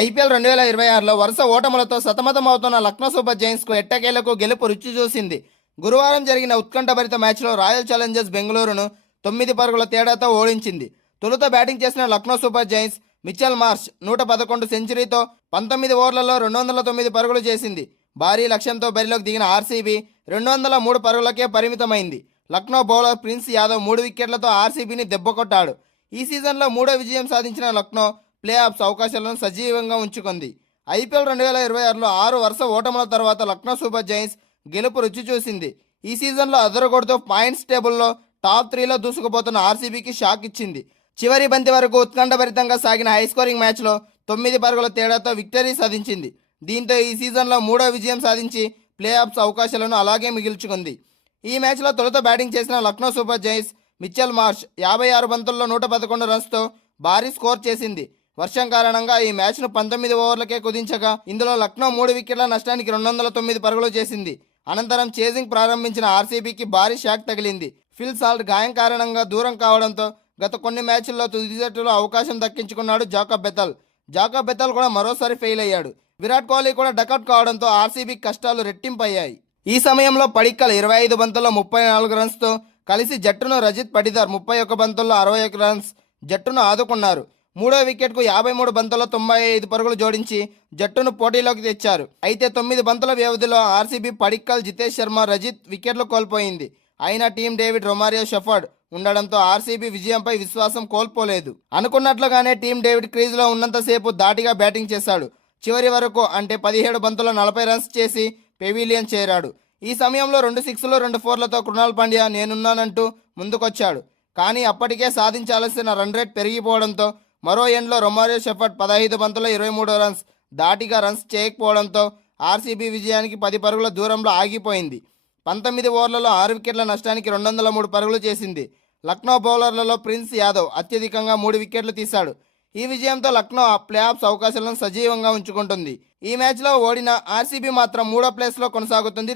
IPL 2026లో వరుస ఓటములతో సతమతమవుతున్న Lucknow super జైంట్స్కు ఎట్టకేలకు గెలుపు రుచి చూసింది. గురువారం జరిగిన ఉత్కంఠభరిత మ్యాచ్లో రాయల్ ఛాలెంజర్స్ బెంగళూరును 9 పరుగుల తేడాతో ఓడించింది. తొలుత బ్యాటింగ్ చేసిన Lucknow super Giants Mitchell Marsh 111 సెంచరీతో 19 ఓవర్లలో 209 పరుగులు చేసింది. భారీ లక్ష్యంతో బరిలోకి దిగిన ఆర్సీబీ 203 పరుగులకే పరిమితమైంది. లక్నో బౌలర్ ప్రిన్స్ యాదవ్ 3 వికెట్లతో ఆర్సీబీని దెబ్బకొట్టాడు. ఈ సీజన్లో మూడో విజయం సాధించిన లక్నో ప్లే ఆఫ్స్ అవకాశాలను సజీవంగా ఉంచుకుంది. ఐపీఎల్ 2026లో 6 వరుస ఓటముల తర్వాత లక్నో సూపర్ జైంట్స్ గెలుపు రుచి చూసింది. ఈ సీజన్లో అదరగొడుతూ పాయింట్స్ టేబుల్లో టాప్ 3లో దూసుకుపోతున్న ఆర్సీబీకి షాక్ ఇచ్చింది. చివరి బంతి వరకు ఉత్కంఠభరితంగా సాగిన హైస్కోరింగ్ మ్యాచ్లో 9 పరుగుల తేడాతో విక్టరీ సాధించింది. దీంతో ఈ సీజన్లో మూడో విజయం సాధించి ప్లే ఆఫ్స్ అవకాశాలను అలాగే మిగిల్చుకుంది. ఈ మ్యాచ్లో తొలుత బ్యాటింగ్ చేసిన Lucknow super Giants Mitchell Marsh 56 బంతుల్లో 111 రన్స్తో భారీ స్కోర్ చేసింది. వర్షం కారణంగా ఈ మ్యాచ్ను 19 ఓవర్లకే కుదించగా ఇందులో లక్నో 3 వికెట్ల నష్టానికి 209 పరుగులు చేసింది. అనంతరం చేజింగ్ ప్రారంభించిన ఆర్సీబీకి భారీ షాక్ తగిలింది. ఫిల్ సాల్ట్ గాయం కారణంగా దూరం కావడంతో గత కొన్ని మ్యాచ్ల్లో తుది జట్టులో అవకాశం దక్కించుకున్నాడు జాకబ్ బెతల్ కూడా మరోసారి ఫెయిల్ అయ్యాడు. విరాట్ కోహ్లీ కూడా డకౌట్ కావడంతో ఆర్సీబీ కష్టాలు రెట్టింపయ్యాయి. ఈ సమయంలో పడిక్కల్ 25 బంతుల్లో 34 రన్స్తో కలిసి జట్టును రజిత్ పడిదార్ 31 బంతుల్లో 61 రన్స్ జట్టును ఆదుకున్నారు. మూడో వికెట్కు 53 బంతుల్లో 95 పరుగులు జోడించి జట్టును పోటీలోకి తెచ్చారు. అయితే 9 బంతుల వ్యవధిలో ఆర్సీబీ పడిక్కల్, జితేష్ శర్మ, రజిత్ వికెట్లు కోల్పోయింది. అయినా టీమ్ డేవిడ్, రొమారియో, షెఫర్డ్ ఉండడంతో ఆర్సీబీ విజయంపై విశ్వాసం కోల్పోలేదు. అనుకున్నట్లుగానే టీమ్ డేవిడ్ క్రీజ్లో ఉన్నంతసేపు ధాటిగా బ్యాటింగ్ చేశాడు. చివరి వరకు అంటే 17 బంతుల్లో 40 రన్స్ చేసి పెవిలియన్ చేరాడు. ఈ సమయంలో 2 సిక్స్లు 2 ఫోర్లతో కృణాల్ పాండ్యా నేనున్నానంటూ ముందుకొచ్చాడు. కానీ అప్పటికే సాధించాల్సిన రన్ రేట్ పెరిగిపోవడంతో మరో ఎండ్లో రొమారియో, షెఫర్డ్ 15 బంతుల్లో 23 రన్స్ ధాటిగా రన్స్ చేయకపోవడంతో ఆర్సీబీ విజయానికి 10 పరుగుల దూరంలో ఆగిపోయింది. 19 ఓవర్లలో 6 వికెట్ల నష్టానికి 203 పరుగులు చేసింది. లక్నో బౌలర్లలో ప్రిన్స్ యాదవ్ అత్యధికంగా 3 వికెట్లు తీశాడు. ఈ విజయంతో లక్నో ప్లే ఆఫ్స్ అవకాశాలను సజీవంగా ఉంచుకుంటుంది. ఈ మ్యాచ్లో ఓడిన ఆర్సీబీ మాత్రం 3వ ప్లేస్లో కొనసాగుతుంది.